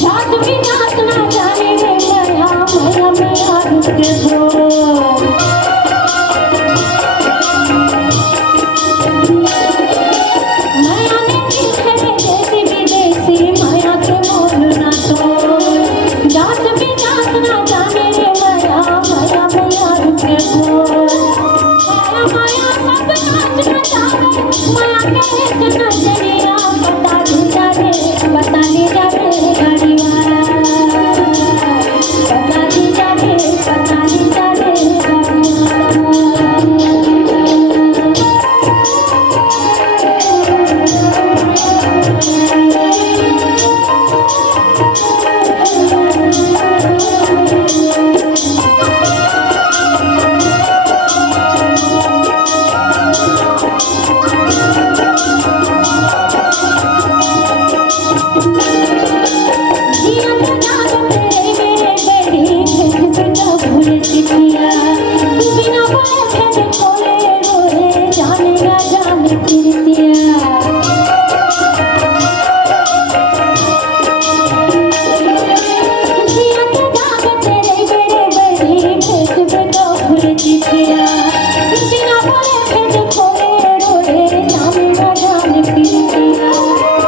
जात भी जात ना जाने रे माया माया माया रुके हो माया ने दिखे देसी विदेशी माया के मोल ना तो जात भी जात ना जाने रे माया माया माया रुके हो माया माया सब नाच नचावे माया के एक नजरिया बता दी जावे गाड़ी वाला बता दी जावे गाड़ी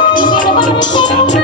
Thank you.